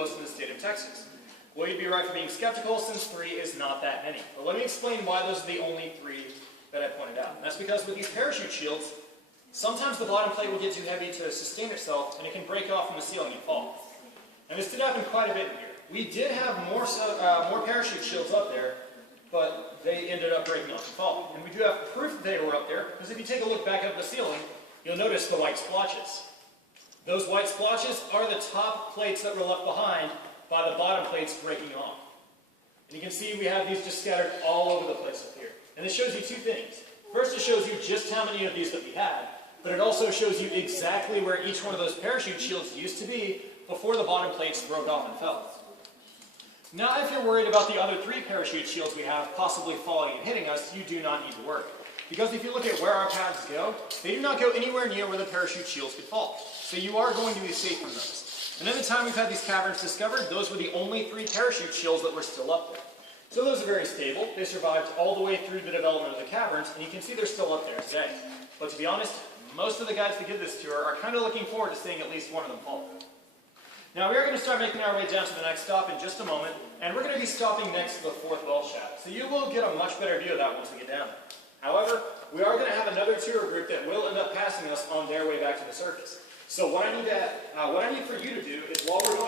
most in the state of Texas. Well, you'd be right for being skeptical since 3 is not that many. But let me explain why those are the only 3 that I pointed out. And that's because with these parachute shields, sometimes the bottom plate will get too heavy to sustain itself and it can break off from the ceiling and fall. And this did happen quite a bit in here. We did have more parachute shields up there, but they ended up breaking off and falling. And we do have proof that they were up there, because if you take a look back up the ceiling, you'll notice the white splotches. Those white splotches are the top plates that were left behind by the bottom plates breaking off. And you can see we have these just scattered all over the place up here. And this shows you 2 things. First, it shows you just how many of these that we had, but it also shows you exactly where each one of those parachute shields used to be before the bottom plates broke off and fell. Now, if you're worried about the other 3 parachute shields we have possibly falling and hitting us, you do not need to worry. Because if you look at where our paths go, they do not go anywhere near where the parachute shields could fall. So you are going to be safe from those. And in the time we've had these caverns discovered, those were the only 3 parachute shields that were still up there. So those are very stable. They survived all the way through the development of the caverns, and you can see they're still up there today. But to be honest, most of the guys that did this tour are kind of looking forward to seeing at least one of them fall. Now we are going to start making our way down to the next stop in just a moment, and we're going to be stopping next to the 4th well shaft. So you will get a much better view of that once we get down there. However, we are going to have another tour group that will end up passing us on their way back to the surface. So what I need for you to do is while we're going